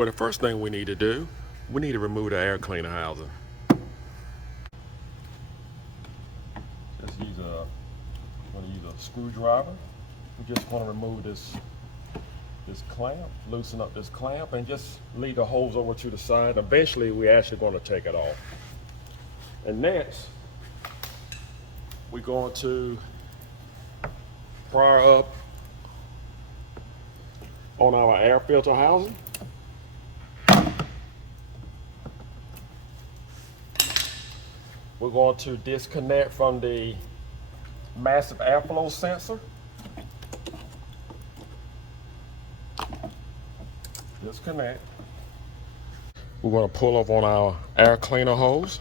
Well, the first thing we need to do, we need to remove the air cleaner housing. Just use a screwdriver. We just want to remove this clamp, loosen up this clamp, and just leave the holes over to the side. Eventually, we're actually going to take it off. And next, we're going to pry up on our air filter housing. We're going to disconnect from the massive airflow sensor. Disconnect. We're going to pull up on our air cleaner hose.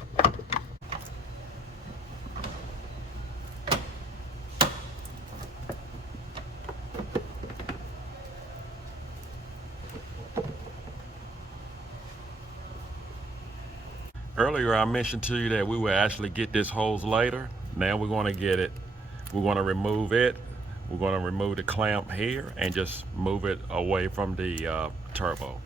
Earlier I mentioned to you that we would actually get this hose later. Now we're going to get it. We're going to remove it. We're going to remove the clamp here and just move it away from the turbo.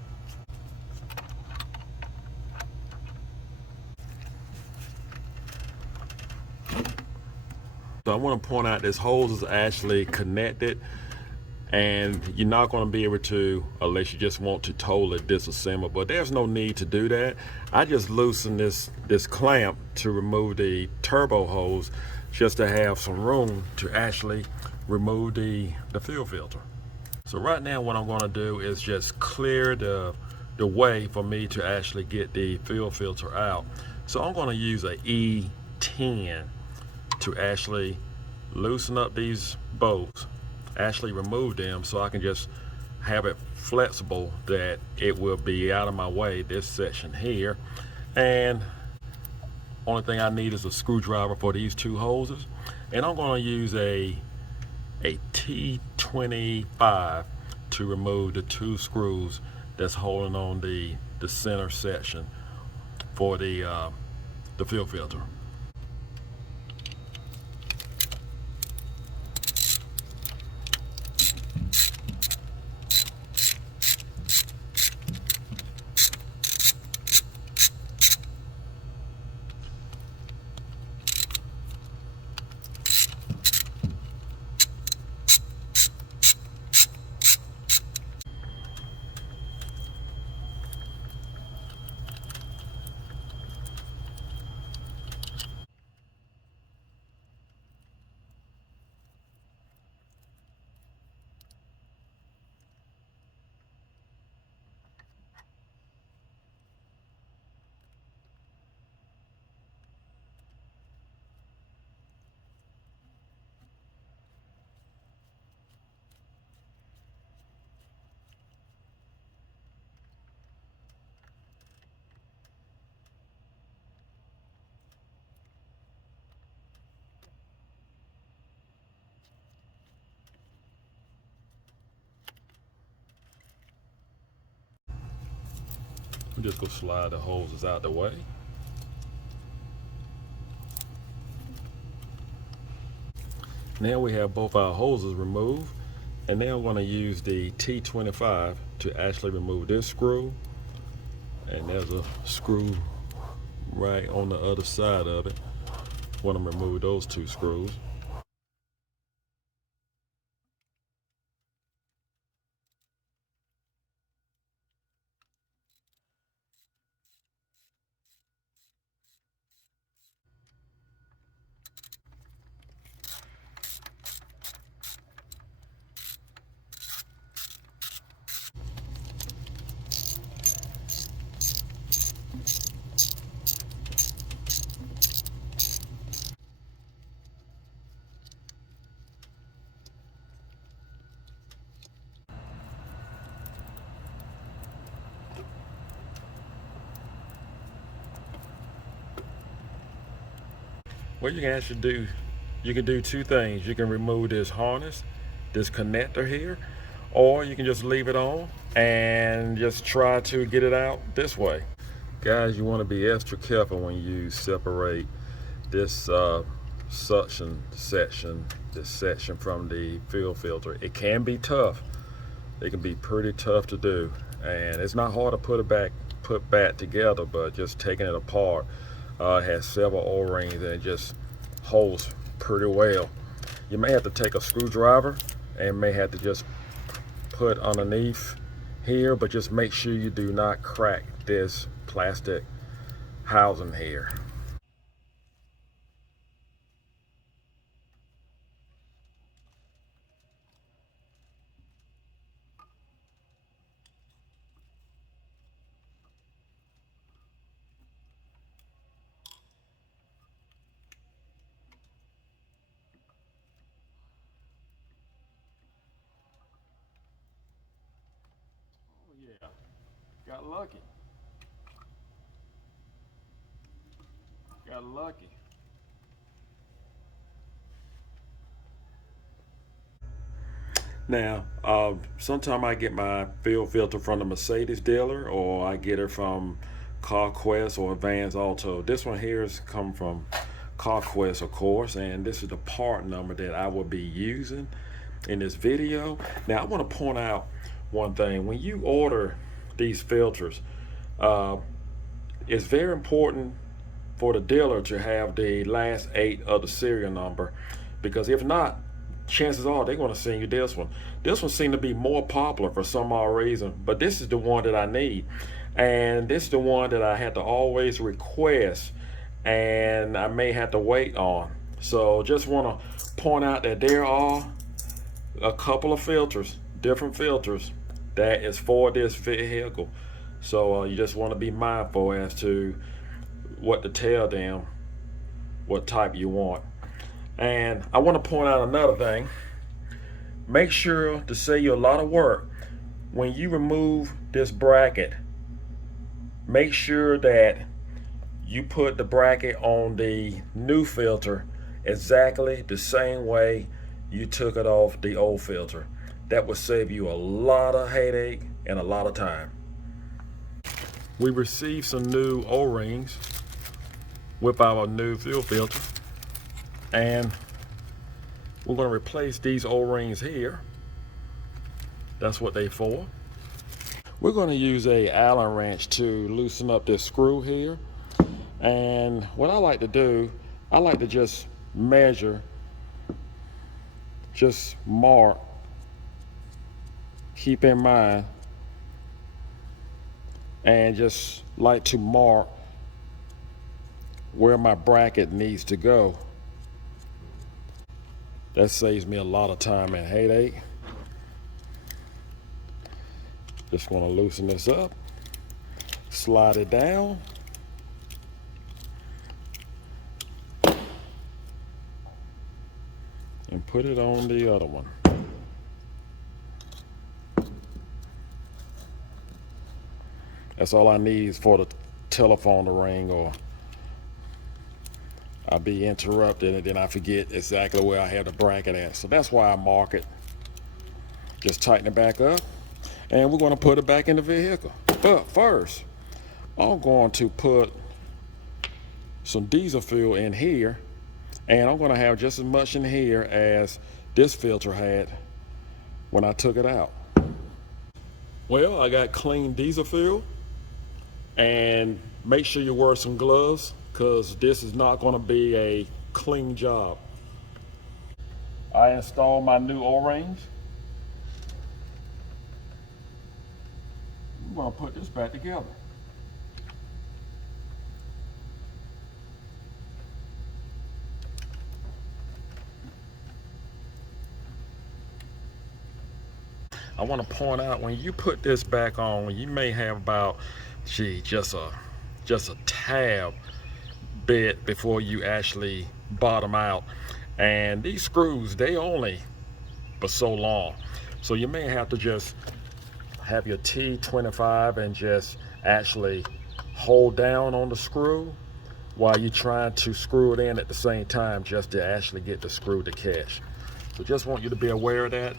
So I want to point out this hose is actually connected, and you're not going to be able to unless you just want to totally disassemble, but there's no need to do that. I just loosen this clamp to remove the turbo hose just to have some room to actually remove the fuel filter. So right now what I'm going to do is just clear the way for me to actually get the fuel filter out. So I'm going to use a E10 to actually loosen up these bolts, actually remove them so I can just have it flexible that it will be out of my way, this section here. And only thing I need is a screwdriver for these two hoses, and I'm going to use a T25 to remove the two screws that's holding on the center section for the fuel filter. I'm just going to slide the hoses out the way. Now we have both our hoses removed, and now I'm going to use the T25 to actually remove this screw, and there's a screw right on the other side of it. I want to remove those two screws. What you can actually do, you can do two things. You can remove this harness, this connector here, or you can just leave it on and just try to get it out this way. Guys, you want to be extra careful when you separate this suction section, this section from the fuel filter. It can be tough. It can be pretty tough to do, and it's not hard to put back together, but just taking it apart, it has several O-rings and it just holds pretty well. You may have to take a screwdriver and may have to just put underneath here, but just make sure you do not crack this plastic housing here. Oh yeah, got lucky. Got lucky. Now, sometimes I get my fuel filter from the Mercedes dealer, or I get it from CarQuest or Advanced Auto. This one here is come from CarQuest, of course, and this is the part number that I will be using in this video. Now, I want to point out one thing. When you order these filters, it's very important for the dealer to have the last 8 of the serial number, because if not, chances are they're going to send you this one. This one seemed to be more popular for some odd reason, but this is the one that I need, and this is the one that I had to always request, and I may have to wait on. So just want to point out that there are a couple of filters, different filters, that is for this vehicle. So you just want to be mindful as to what to tell them what type you want. And I want to point out another thing. Make sure to save you a lot of work when you remove this bracket. Make sure that you put the bracket on the new filter exactly the same way you took it off the old filter. That will save you a lot of headache and a lot of time. We received some new O-rings with our new fuel filter, and we're going to replace these O-rings here. That's what they're for. We're going to use a Allen wrench to loosen up this screw here. And what I like to do, I like to just measure, just mark, keep in mind, and just like to mark where my bracket needs to go. That saves me a lot of time and headache. Just want to loosen this up, slide it down, and put it on the other one. That's all I need for the telephone to ring, or I'll be interrupted and then I forget exactly where I have the bracket at. So that's why I mark it. Just tighten it back up, and we're going to put it back in the vehicle. But first, I'm going to put some diesel fuel in here, and I'm going to have just as much in here as this filter had when I took it out. Well, I got clean diesel fuel, and make sure you wear some gloves, because this is not going to be a clean job. I installed my new O-rings. I'm going to put this back together. I want to point out, when you put this back on, you may have about, just a tab bit before you actually bottom out, and these screws, they only for so long, so you may have to just have your T25 and just actually hold down on the screw while you're trying to screw it in at the same time, just to actually get the screw to catch. So just want you to be aware of that.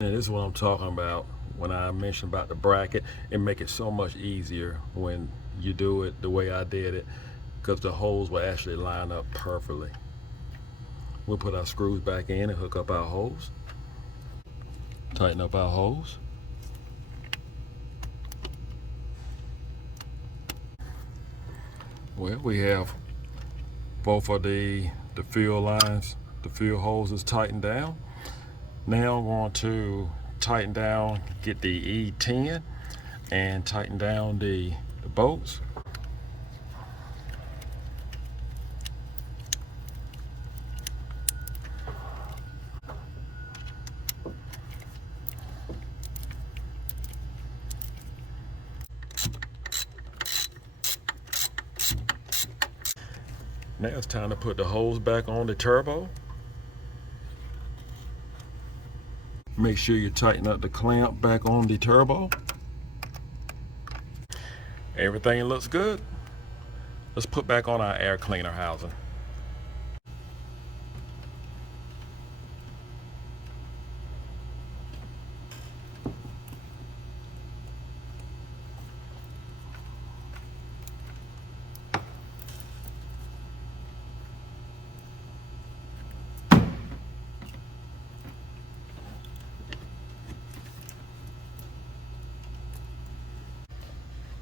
And this is what I'm talking about when I mentioned about the bracket. It make it so much easier when you do it the way I did it, because the holes will actually line up perfectly. We'll put our screws back in and hook up our hose. Tighten up our hose. Well, we have both of the fuel lines, the fuel hoses tightened down. Now I'm going to tighten down, get the E10 and tighten down the bolts. Now it's time to put the hose back on the turbo. Make sure you tighten up the clamp back on the turbo. Everything looks good. Let's put back on our air cleaner housing.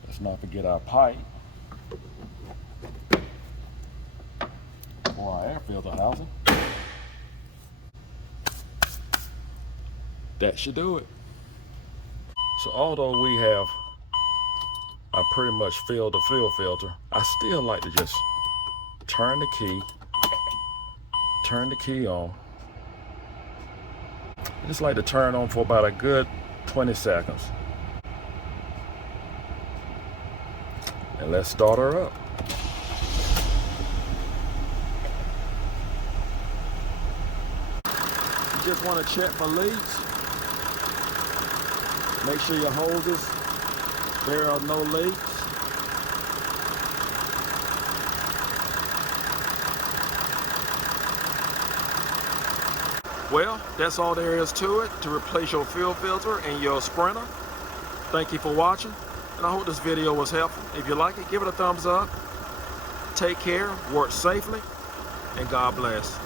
Let's not forget our pipe for our air filter housing. That should do it. So although we have pretty much filled the fuel filter, I still like to just turn the key on. I just like to turn on for about a good 20 seconds. And let's start her up. You just want to check for leaks. Make sure your hoses, there are no leaks. Well, that's all there is to it to replace your fuel filter and your Sprinter. Thank you for watching. And I hope this video was helpful. If you like it, give it a thumbs up. Take care, work safely, and God bless.